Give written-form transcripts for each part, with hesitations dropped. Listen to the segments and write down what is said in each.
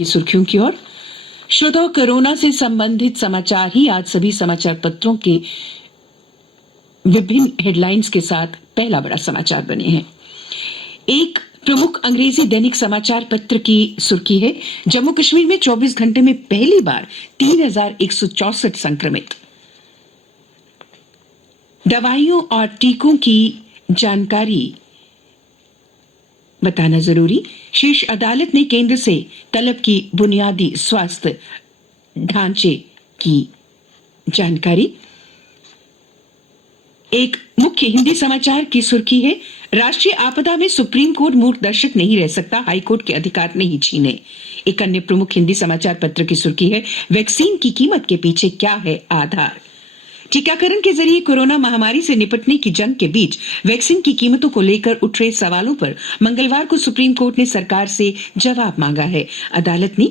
सुर्खियों की ओर। श्रोताओं, कोरोना से संबंधित समाचार ही आज सभी समाचार पत्रों के विभिन्न हेडलाइंस के साथ पहला बड़ा समाचार बने हैं। एक प्रमुख अंग्रेजी दैनिक समाचार पत्र की सुर्खी है, जम्मू कश्मीर में 24 घंटे में पहली बार 3164 संक्रमित। दवाइयों और टीकों की जानकारी बताना जरूरी। शीर्ष अदालत ने केंद्र से तलब की बुनियादी स्वास्थ्य ढांचे की जानकारी। एक मुख्य हिंदी समाचार की सुर्खी है, राष्ट्रीय आपदा में सुप्रीम कोर्ट मूक दर्शक नहीं रह सकता, हाईकोर्ट के अधिकार नहीं छीने। एक अन्य प्रमुख हिंदी समाचार पत्र की सुर्खी है, वैक्सीन की कीमत के पीछे क्या है आधार। टीकाकरण के जरिए कोरोना महामारी से निपटने की जंग के बीच वैक्सीन की कीमतों को लेकर उठ रहे सवालों पर मंगलवार को सुप्रीम कोर्ट ने सरकार से जवाब मांगा है। अदालत ने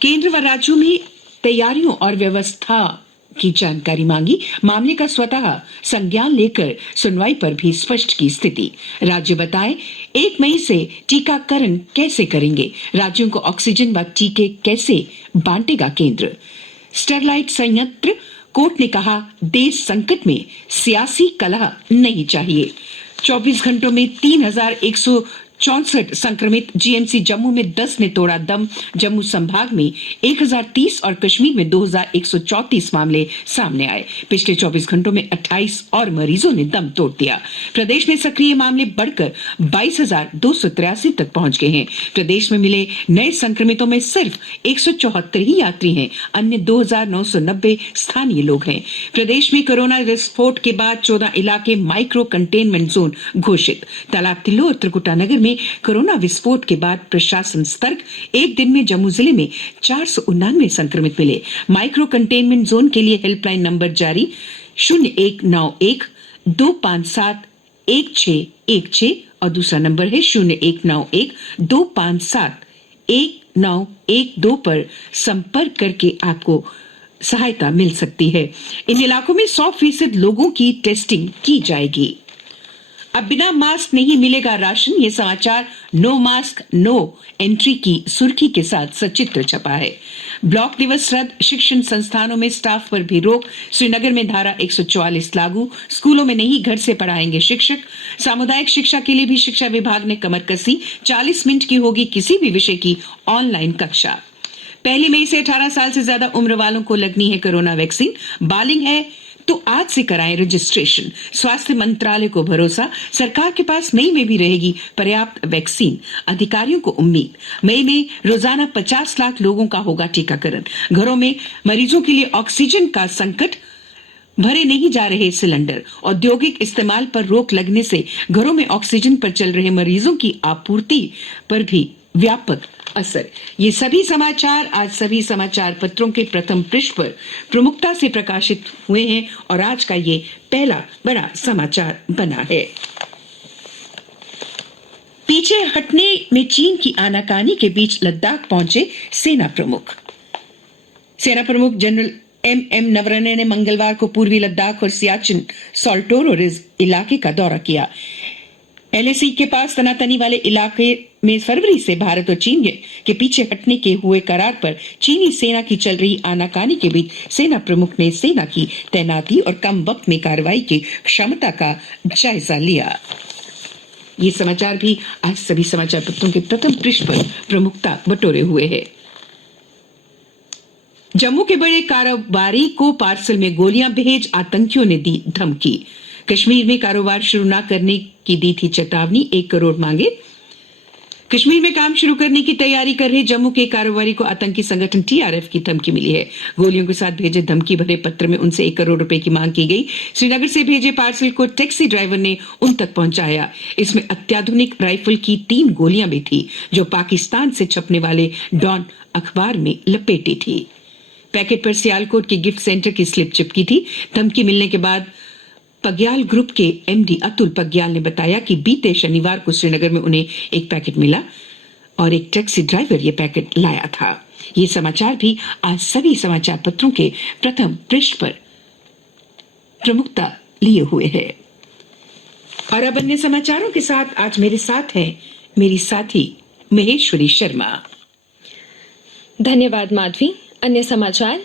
केंद्र व राज्यों में तैयारियों और व्यवस्था की जानकारी मांगी। मामले का स्वतः संज्ञान लेकर सुनवाई पर भी स्पष्ट की स्थिति। राज्य बताएं 1 मई से टीकाकरण कैसे करेंगे, राज्यों को ऑक्सीजन व टीके कैसे बांटेगा केंद्र। स्टरलाइट संयंत्र, कोर्ट ने कहा देश संकट में सियासी कलह नहीं चाहिए। 24 घंटों में 3164 संक्रमित। जीएमसी जम्मू में 10 ने तोड़ा दम। जम्मू संभाग में 1030 और कश्मीर में 2134 मामले सामने आए। पिछले 24 घंटों में 28 और मरीजों ने दम तोड़ दिया। प्रदेश में सक्रिय मामले बढ़कर 22,283 तक पहुंच गए हैं। प्रदेश में मिले नए संक्रमितों में सिर्फ 174 ही यात्री हैं, अन्य 2,990 स्थानीय लोग हैं। प्रदेश में कोरोना विस्फोट के बाद 14 इलाके माइक्रो कंटेनमेंट जोन घोषित। तालाब तिल्लो और त्रिकुटा नगर में कोरोना विस्फोट के बाद प्रशासन सतर्क। एक दिन में जम्मू जिले में 499 संक्रमित मिले। माइक्रो कंटेनमेंट जोन के लिए हेल्पलाइन नंबर जारी 0191-257-1616 और दूसरा नंबर है 0191-257-1912 पर संपर्क करके आपको सहायता मिल सकती है। इन इलाकों में 100% लोगों की टेस्टिंग की जाएगी। अब बिना मास्क नहीं मिलेगा राशन, ये समाचार नो मास्क नो एंट्री की सुर्खी के साथ सचित्र छपा है। ब्लॉक दिवस रद्द, शिक्षण संस्थानों में स्टाफ पर भी रोक। श्रीनगर में धारा 144 लागू। स्कूलों में नहीं, घर से पढ़ाएंगे शिक्षक। सामुदायिक शिक्षा के लिए भी शिक्षा विभाग ने कमर कसी। 40 मिनट की होगी किसी भी विषय की ऑनलाइन कक्षा। 1 मई से 18 साल से ज्यादा उम्र वालों को लगनी है कोरोना वैक्सीन। बालिग है तो आज से कराएं रजिस्ट्रेशन। स्वास्थ्य मंत्रालय को भरोसा, सरकार के पास मई में भी रहेगी पर्याप्त वैक्सीन। अधिकारियों को उम्मीद, मई में रोजाना 50 लाख लोगों का होगा टीकाकरण। घरों में मरीजों के लिए ऑक्सीजन का संकट, भरे नहीं जा रहे सिलेंडर। औद्योगिक इस्तेमाल पर रोक लगने से घरों में ऑक्सीजन पर चल रहे मरीजों की आपूर्ति पर भी व्यापक असर। ये सभी समाचार आज सभी समाचार पत्रों के प्रथम पृष्ठ पर प्रमुखता से प्रकाशित हुए हैं और आज का ये पहला बड़ा समाचार बना है। पीछे हटने में चीन की आनाकानी के बीच लद्दाख पहुंचे सेना प्रमुख। सेना प्रमुख जनरल MM नरवणे ने मंगलवार को पूर्वी लद्दाख और सियाचिन सॉल्टोरो इलाके का दौरा किया। LAC के पास तनातनी वाले इलाके में फरवरी से भारत और चीन के पीछे हटने के हुए करार पर चीनी सेना की चल रही आनाकानी के बीच सेना प्रमुख ने सेना की तैनाती और कम वक्त में कार्रवाई की क्षमता का जायजा लिया। ये समाचार भी आज सभी समाचार पत्रों के प्रथम पृष्ठ पर प्रमुखता बटोरे हुए है। जम्मू के बड़े कारोबारी को पार्सल में गोलियां भेज आतंकियों ने दी धमकी। कश्मीर में कारोबार शुरू न करने की दी थी चेतावनी, 1 करोड़ मांगे। कश्मीर में काम शुरू करने की तैयारी कर रहे जम्मू के कारोबारी को आतंकी संगठन TRF की धमकी मिली है। गोलियों के साथ भेजे धमकी भरे पत्र में उनसे 1 करोड़ रुपए की मांग की गई। श्रीनगर से भेजे पार्सल को टैक्सी ड्राइवर ने उन तक पहुंचाया। इसमें अत्याधुनिक राइफल की 3 गोलियां भी थी, जो पाकिस्तान से छपने वाले डॉन अखबार में लपेटी थी। पैकेट पर सियालकोट के गिफ्ट सेंटर की स्लिप चिपकी थी। धमकी मिलने के बाद पग्याल ग्रुप के MD अतुल पग्याल ने बताया कि बीते शनिवार को श्रीनगर में उन्हें एक पैकेट मिला और एक टैक्सी ड्राइवर ये पैकेट लाया था। ये समाचार भी आज सभी समाचार पत्रों के प्रथम पृष्ठ पर प्रमुखता लिए हुए है। और अब अन्य समाचारों के साथ आज मेरे साथ हैं मेरी साथी महेश्वरी शर्मा। धन्यवाद माधवी। अन्य समाचार।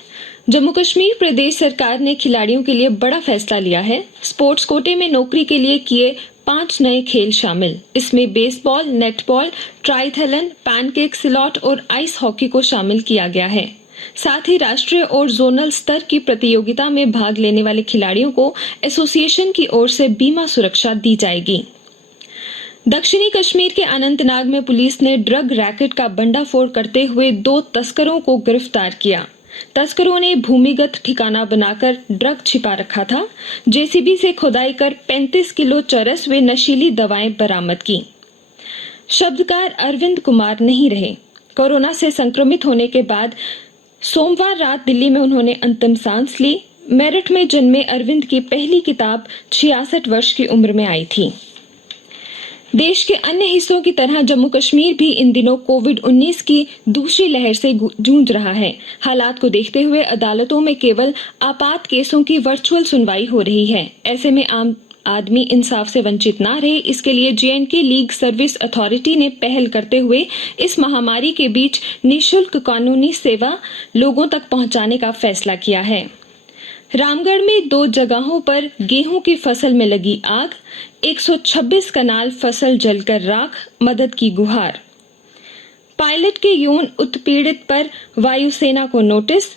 जम्मू कश्मीर प्रदेश सरकार ने खिलाड़ियों के लिए बड़ा फैसला लिया है। स्पोर्ट्स कोटे में नौकरी के लिए किए 5 नए खेल शामिल। इसमें बेसबॉल, नेटबॉल, ट्राइथलन, पैनकेक सिलॉट और आइस हॉकी को शामिल किया गया है। साथ ही राष्ट्रीय और जोनल स्तर की प्रतियोगिता में भाग लेने वाले खिलाड़ियों को एसोसिएशन की ओर से बीमा सुरक्षा दी जाएगी। दक्षिणी कश्मीर के अनंतनाग में पुलिस ने ड्रग रैकेट का भंडाफोड़ करते हुए 2 तस्करों को गिरफ्तार किया। तस्करों ने भूमिगत ठिकाना बनाकर ड्रग छिपा रखा था। जेसीबी से खुदाई कर 35 किलो चरस व नशीली दवाएं बरामद की। शब्दकार अरविंद कुमार नहीं रहे। कोरोना से संक्रमित होने के बाद सोमवार रात दिल्ली में उन्होंने अंतिम सांस ली। मेरठ में जन्मे अरविंद की पहली किताब 66 वर्ष की उम्र में आई थी। देश के अन्य हिस्सों की तरह जम्मू कश्मीर भी इन दिनों कोविड-19 की दूसरी लहर से जूझ रहा है। हालात को देखते हुए अदालतों में केवल आपात केसों की वर्चुअल सुनवाई हो रही है। ऐसे में आम आदमी इंसाफ से वंचित ना रहे, इसके लिए जे&के लीग सर्विस अथॉरिटी ने पहल करते हुए इस महामारी के बीच निःशुल्क कानूनी सेवा लोगों तक पहुंचाने का फैसला किया है। रामगढ़ में 2 जगहों पर गेहूं की फसल में लगी आग। 126 कनाल फसल जलकर राख, मदद की गुहार। पायलट के यौन उत्पीड़ित पर वायुसेना को नोटिस।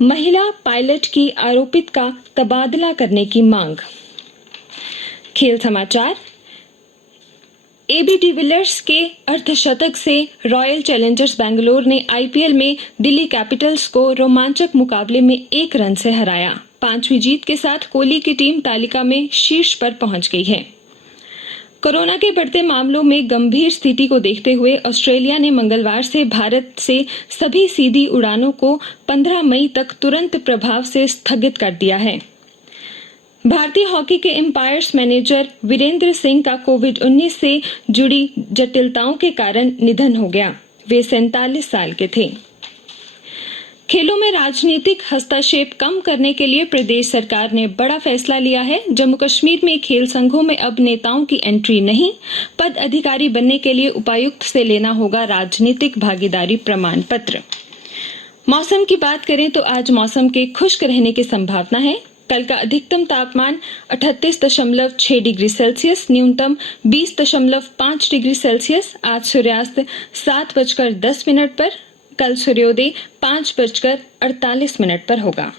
महिला पायलट की आरोपित का तबादला करने की मांग। खेल समाचार। एबी डिविलियर्स के अर्धशतक से रॉयल चैलेंजर्स बैंगलोर ने आईपीएल में दिल्ली कैपिटल्स को रोमांचक मुकाबले में 1 रन से हराया। 5वीं जीत के साथ कोहली की टीम तालिका में शीर्ष पर पहुंच गई है। कोरोना के बढ़ते मामलों में गंभीर स्थिति को देखते हुए ऑस्ट्रेलिया ने मंगलवार से भारत से सभी सीधी उड़ानों को 15 मई तक तुरंत प्रभाव से स्थगित कर दिया है। भारतीय हॉकी के एम्पायर्स मैनेजर वीरेंद्र सिंह का कोविड-19 से जुड़ी जटिलताओं के कारण निधन हो गया। वे 47 साल के थे। खेलों में राजनीतिक हस्तक्षेप कम करने के लिए प्रदेश सरकार ने बड़ा फैसला लिया है। जम्मू कश्मीर में खेल संघों में अब नेताओं की एंट्री नहीं। पद अधिकारी बनने के लिए उपायुक्त से लेना होगा राजनीतिक भागीदारी प्रमाण पत्र। मौसम की बात करें तो आज मौसम के खुश्क रहने की संभावना है। कल का अधिकतम तापमान 38.6 डिग्री सेल्सियस, न्यूनतम 20.5 डिग्री सेल्सियस। आज सूर्यास्त 7:10 पर, कल सूर्योदय 5:48 पर होगा।